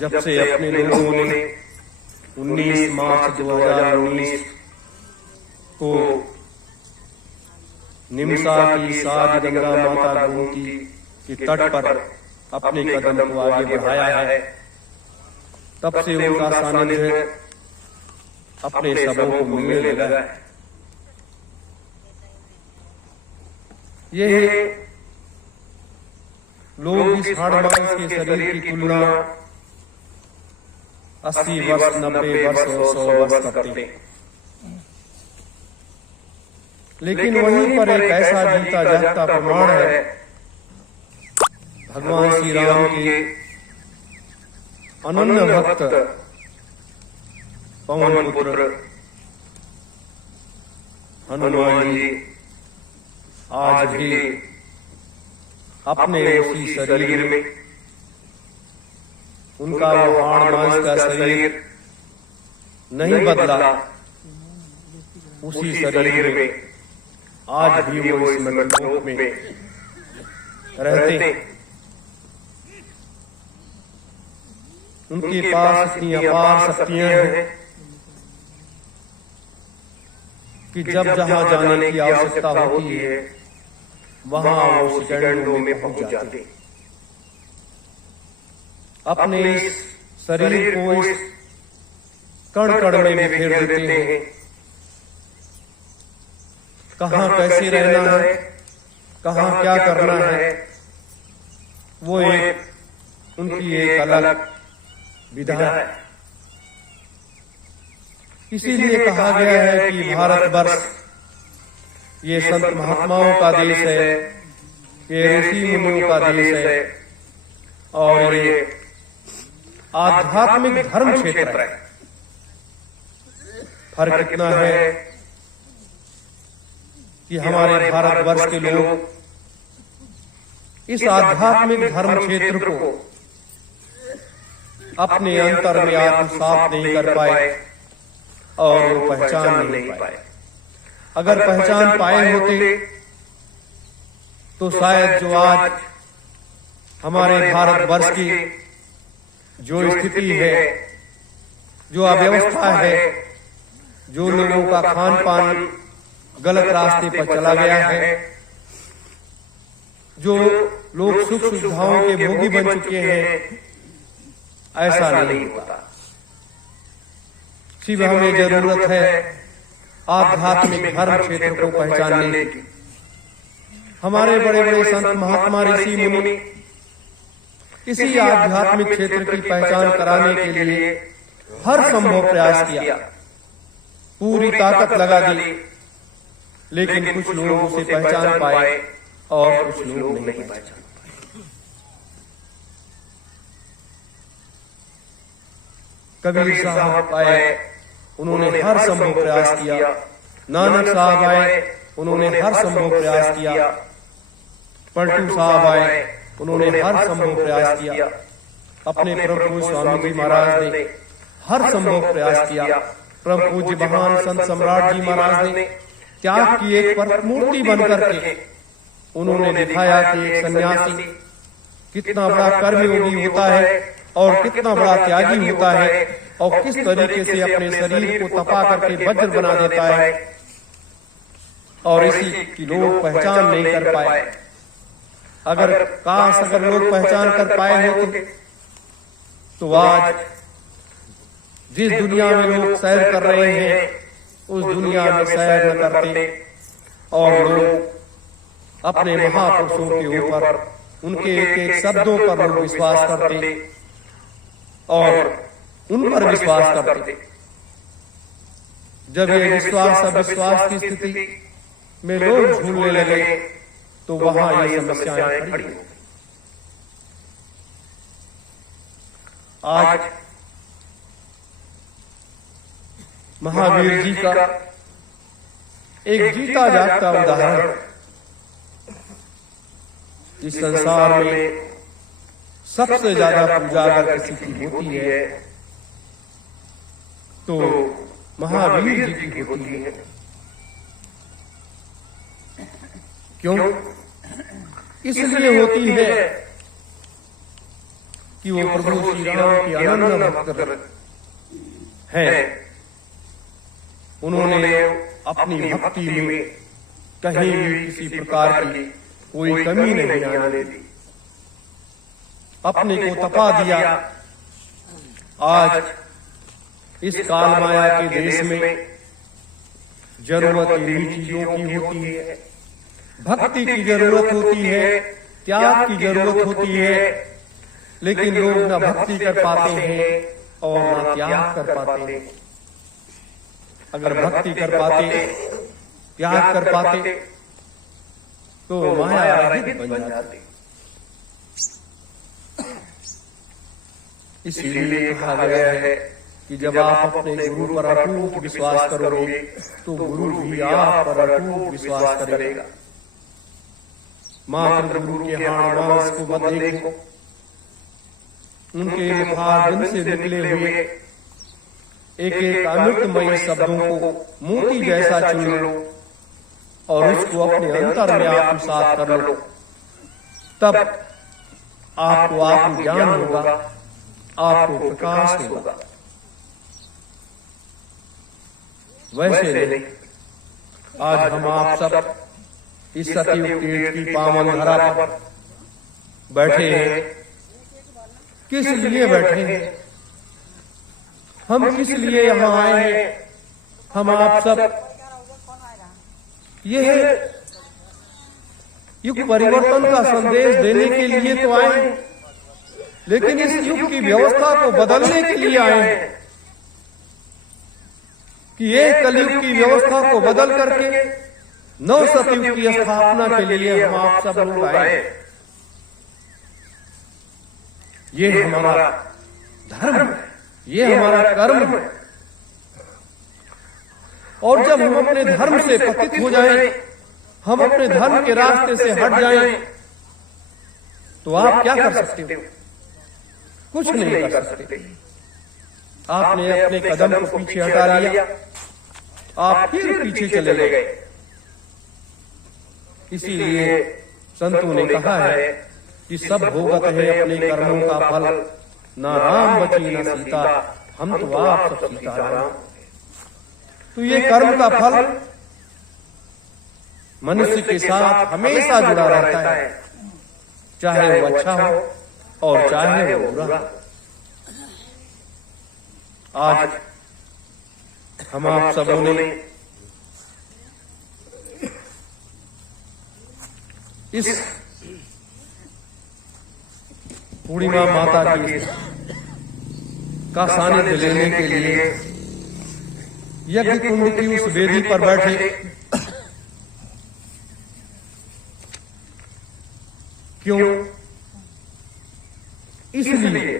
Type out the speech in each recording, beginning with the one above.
जब से अपने लोगों ने 19 मार्च 2019 को निमसा की साध गंगा माता गोमती के तट पर अपने कदम को आगे बढ़ाया है, तब से उनका सानिध्य अपने सबों को मिलने लगा है। ये लोग इस हाड़-मांस के शरीर की तुलना 80 वर्ष, 90 वर्ष और 100 वर्ष करते हैं, लेकिन वहीं पर एक ऐसा जीता जागता प्रमाण है भगवान श्री राम के अनन्य भक्त पवन पुत्र हनुमान जी आज भी अपने उसी शरीर में, उनका वो हाड़ मांस का शरीर नहीं बदला, उसी शरीर में आज भी वो इस मृतलोक में रहते हैं। उनके पास इतनी अपार शक्तियां हैं कि जब जहां जाने की आवश्यकता होती है वहां वो सेकंडों में पहुंच जाते, अपने इस शरीर को इस कण कण में बिखेर देते हैं। कहां कैसे रहना है, कहां क्या करना है, वो एक उनकी एक अलग विधा है। इसीलिए कहा गया है कि भारतवर्ष ये संत महात्माओं का देश है, ये ऋषि मुनियों का देश है और ये आध्यात्मिक धर्म क्षेत्र है। फर्क इतना है कि हमारे भारतवर्ष के लोग इस आध्यात्मिक धर्म क्षेत्र को अपने अंतर में आत्मसात नहीं कर पाए और वो पहचान नहीं पाए। अगर पहचान पाए होते तो शायद जो आज हमारे भारतवर्ष की जो स्थिति है, जो अव्यवस्था है, जो लोगों का खान पान गलत रास्ते पर चला गया है, जो लोग सुख सुविधाओं के भोगी बन चुके हैं, ऐसा नहीं होता। सिर्फ हमें जरूरत है आध्यात्मिक धर्म क्षेत्र को पहचानने की। हमारे बड़े बड़े संत महात्मा ऋषि मुनि इसी आध्यात्मिक क्षेत्र की पहचान कराने के लिए हर संभव प्रयास किया, पूरी ताकत लगा दी, लेकिन कुछ लोग उसे पहचान पाए और कुछ लोग नहीं पहचान पाए। कबीर साहब आए, उन्होंने हर संभव प्रयास किया। नानक साहब आए, उन्होंने हर संभव प्रयास किया। पलटू साहब आए, उन्होंने हर संभव प्रयास किया। अपने परम पूज्य स्वामी जी महाराज ने हर संभव प्रयास किया। परम पूज्य महान संत सम्राट जी महाराज ने त्याग की एक मूर्ति बन करके उन्होंने दिखाया कि एक सन्यासी कितना बड़ा कर्मयोगी होता है और कितना बड़ा त्यागी होता है और किस तरीके से अपने शरीर को तपा करके वज्र बना देता है, और इसी की लोग पहचान नहीं कर पाए। अगर लोग पहचान कर पाए होते तो आज जिस दुनिया में लोग सैर कर रहे हैं उस दुनिया में सैर न करते और लोग अपने महापुरुषों के ऊपर, उनके एक एक शब्दों पर लोग विश्वास करते और उन पर विश्वास करते। जब ये विश्वास अविश्वास की स्थिति में लोग झूलने लगे तो वहां ये समस्याएं खड़ी हो गई। आज महावीर जी का एक जीता जागता उदाहरण इस संसार में सबसे ज्यादा पूजा अगर किसी की होती है तो महावीर जी की होती है। क्यों? इसलिए होती है कि वो प्रभु श्री राम के अनन्य भक्त हैं। उन्होंने अपनी भक्ति में कहीं भी किसी प्रकार की कोई कमी नहीं आने दी, अपने को तपा दिया। आज इस काल माया के देश में जरूरत इन्हीं चीजों की होती है। भक्ति की जरूरत होती है, त्याग की जरूरत होती है, लेकिन लोग न भक्ति कर पाते हैं और न त्याग कर पाते हैं। अगर भक्ति कर पाते, त्याग कर पाते तो माया रहित बन जाते। इसीलिए कहा गया है कि जब आप अपने गुरु पर अटूट विश्वास करोगे तो गुरु भी आप पर अटूट विश्वास करेगा। मात्र गुरु के हाथ मांस को मत देखो, उनके मुखारबिंद से निकले हुए एक एक अमृतमयी शब्दों को मोती जैसा चुन लो और उसको अपने अंतर में आत्मसात कर लो। तब आपको आत्मज्ञान होगा, आपको प्रकाश होगा। वैसे नहीं, आज हम आप सब इस सतयुग तीर्थ की पावन धरा पर बैठे हैं। किस लिए बैठे हैं? हम किस लिए यहाँ आए हैं? हम आप सब यह युग परिवर्तन का संदेश देने के लिए तो आए हैं, लेकिन इस युग की व्यवस्था को बदलने के लिए आए हैं कि ये कलयुग की व्यवस्था को बदल करके नव सतयुग की स्थापना के लिए हम आप सब लोग आए। ये हमारा धर्म है, ये हमारा कर्म है। और जब हम अपने धर्म से पतित हो जाएं, हम अपने धर्म के रास्ते से हट जाएं, तो आप क्या कर सकते हो? कुछ नहीं कर सकते। आपने अपने कदम को पीछे हटा लिया, आप फिर पीछे चले गए। इसीलिए संतों ने कहा है कि सब भोगत है अपने कर्मों का फल, ना राम बची न सीता, हम तो आप सब सीताराम। तो ये कर्म का फल मनुष्य के साथ हमेशा जुड़ा रहता है, चाहे वो अच्छा हो और चाहे वो बुरा। आज हम आप सबों ने इस पूर्णिमा माता की का सानिध्य लेने के लिए यज्ञ कुंड की उस वेदी पर बैठे। क्यों? इसलिए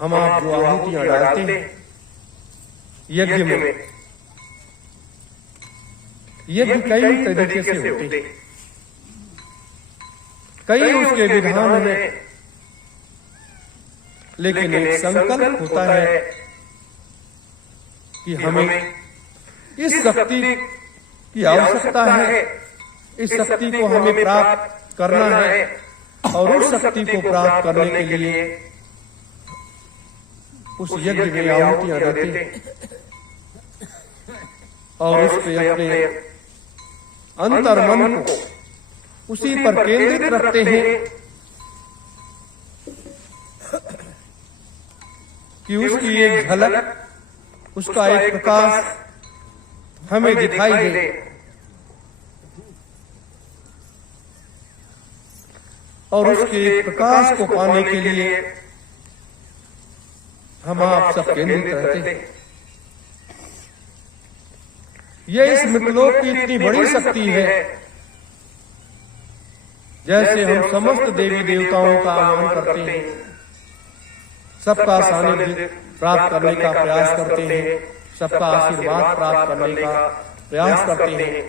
हम आप जो आहुतियां डालते हैं यज्ञ में, यज्ञ कई तरीके से होते हैं, कई उसके विधान हैं, लेकिन एक संकल्प होता है कि हमें इस शक्ति की आवश्यकता है, इस शक्ति को हमें प्राप्त करना है और उस शक्ति को प्राप्त करने के लिए उस यज्ञ में आहुतियां देते और उस पे अपने अंतर मन को उसी पर केंद्रित रखते हैं कि उसकी एक झलक, उसका एक प्रकाश हमें दिखाई दे और उसके एक प्रकाश को पाने के लिए हम आप सब केंद्रित रहते हैं। यह इस मृतलोक की इतनी बड़ी शक्ति है, जैसे हम समस्त देवी देवताओं का आह्वान करते हैं, सबका सानिध्य प्राप्त करने का प्रयास करते हैं, सबका आशीर्वाद प्राप्त करने का प्रयास करते हैं,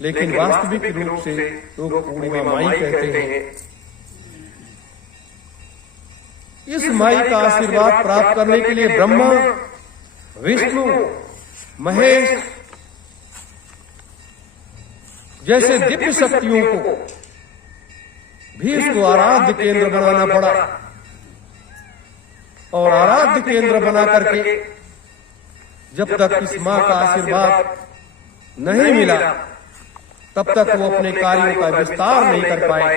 लेकिन वास्तविक रूप से लोग पूर्णिमा माई कहते हैं। इस माई का आशीर्वाद प्राप्त करने के लिए ब्रह्मा, विष्णु, महेश जैसे दिव्य शक्तियों को भी उसको आराध्य केंद्र बनाना पड़ा। और आराध्य केंद्र बना करके जब तक इस मां का आशीर्वाद नहीं मिला तब तक वो अपने कार्यों का विस्तार नहीं कर पाए।